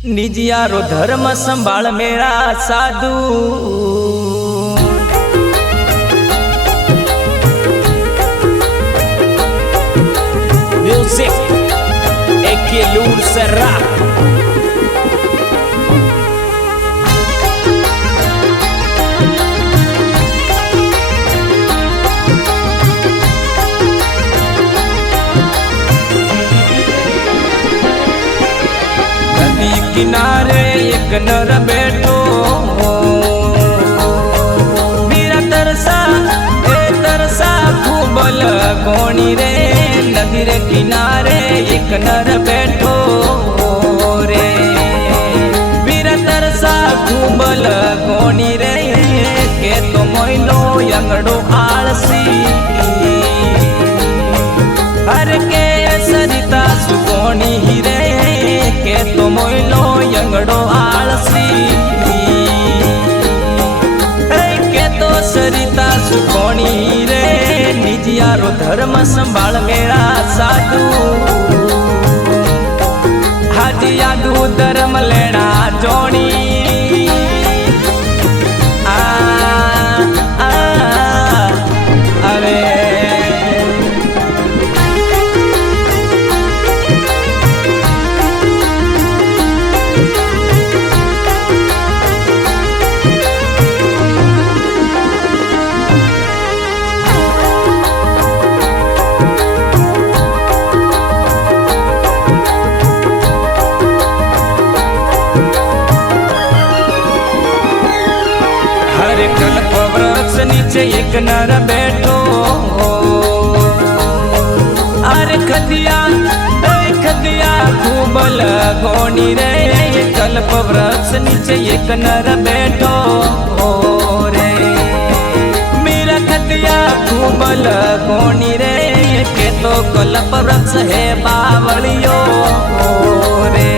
निजियारो धर्म संभाल मेरा साधु। म्यूजिक एके लूर सर्रा। किनारे एक नर बैठो मेरा तरसा खूबल कोणी रे। नदी रे किनारे एक नर बैठो रे मेरा तरसा खूबल कोणी रे। के तो मोइलो यंगड़ो आलसी हर के सरिता सुकोणी ही रे। के तो मोइलो यंगड़ो आलसी के तो सरिता सुकोणी रे। निजियारो धर्म संभाल मेरा साधु। हाजी यादू धर्म लेना जोनी नीचे एक नर बैठो अरे खदिया खूबल गोनी रे। कल्प वृक्ष नीचे एक नर बैठो रे मेरा खदिया खूबल गोनी रे। के तो कल्प वृक्ष है बावलियो रे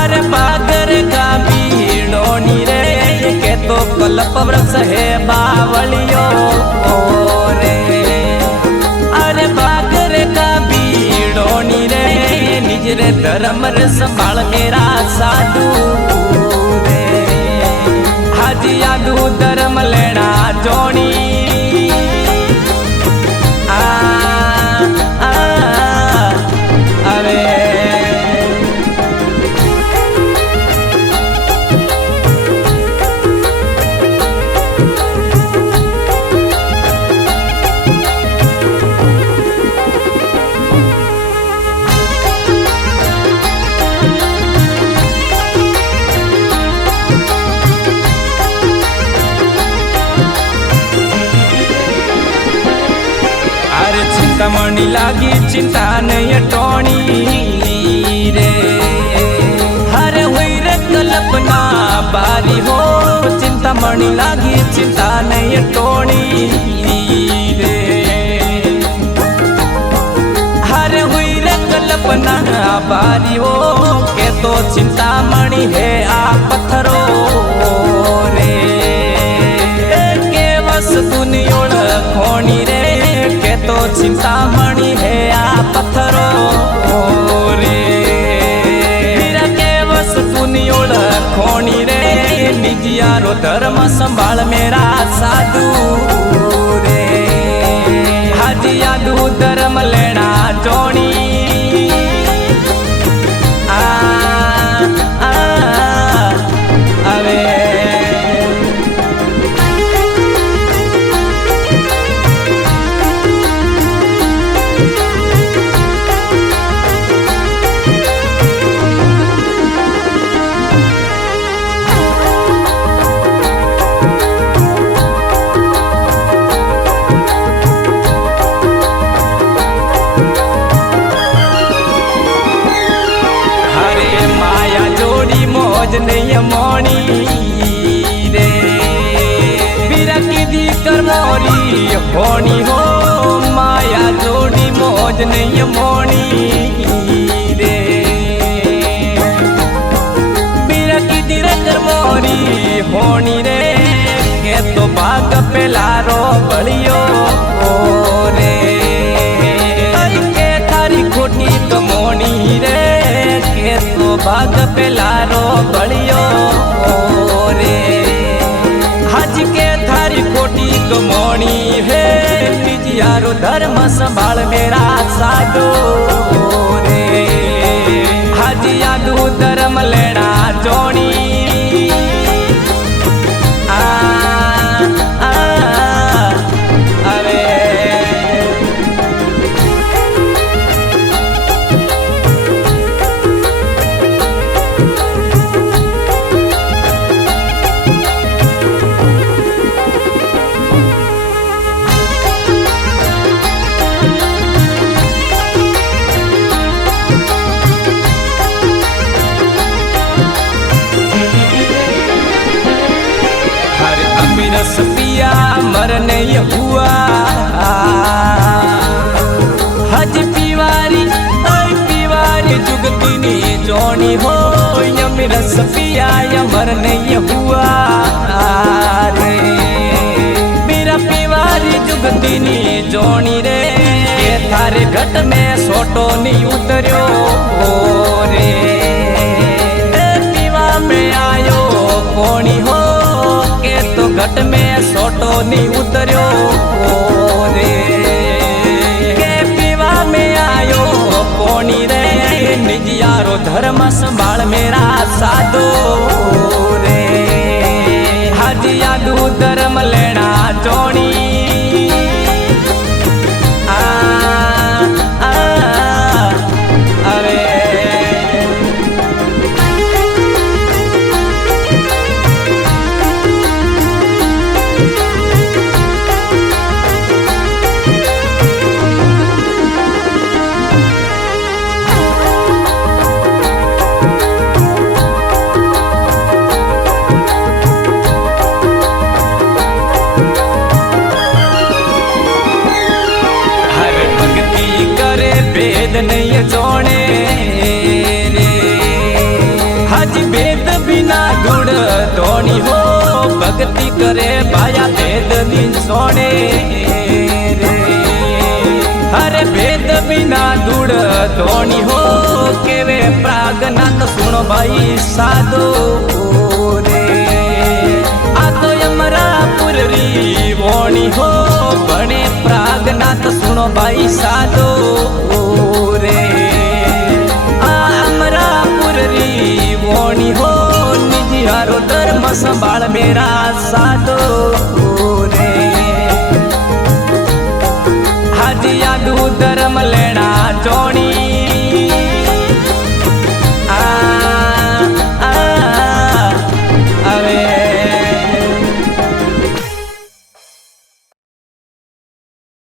अरे बागर का भीड़ोनी रे। के तो कल्प वृक्ष है बावलियो रे अरे बागर का भीड़ोनी रे। निज रे धर्म रे संभाल मेरा साधु रे। हाजी यादू धर्म लेना जोनी चिंतामणि लागी चिंता नहीं टोनी रे। हरे हुई रे कल्पना बारी हो चिंतामणि लागी चिंता नहीं टोनी रे। हरे हुई रे कल्पना बारी हो के तो चिंतामणि है आ पत्थरो रे। के वस्तु नियोड़ खोनी रे। के तो चिंतामणि है आ पत्थरो रे मेरा के वस्तु नियोड़ खोनी रे। निजियारो धर्म संभाल मेरा साधु रे। हाजी यादू धर्म लेना जोनी नहीं मोनी रे बीरा की दी कर मोरी होनी हो। माया जोड़ी मौज नहीं मोनी रे बीरा की दी कर मोरी होनी रे। के तो भाग पेलारो बलियो रे के थारी खोटी तो मोनी रे। के तो भाग पेलारो बलियो रे हज के थारी खोटी कमोणी है निज यारो धर्म संभाल मेरा साधो रे हज यादू धर्म लेना जोनी रस पिया मरने हुआ हज पीवारी जुगतीनी जोनी हो यम रस पिया मरने हुआ रे मेरा पीवारी जुगतीनी जोनी रे थारे घट में सोटो नहीं उतर्यो रे पीवा में आयो कोणी हो तो घट में सोटो नहीं उतर्यो रे के पीवा में आयो कोनी रे निज यारो धर्म संभाल मेरा साधो रे हज यादू धर्म लेना जोनी नहीं जोड़े रे हज भेद बिना गुड़ धोनी हो भक्ति करे भाया भेद नहीं सोने रे हरे भेद बिना गुड़ धोनी हो के वे प्रागनाथ सुनो भाई साधो रे आ तो यमरा पुरी वोणी हो बने प्रागनाथ सुनो भाई साधो रे अमरापुर री वोणी हो निज यारो धर्म संभाल मेरा साधो रे हज यादू धर्म लेना जोनी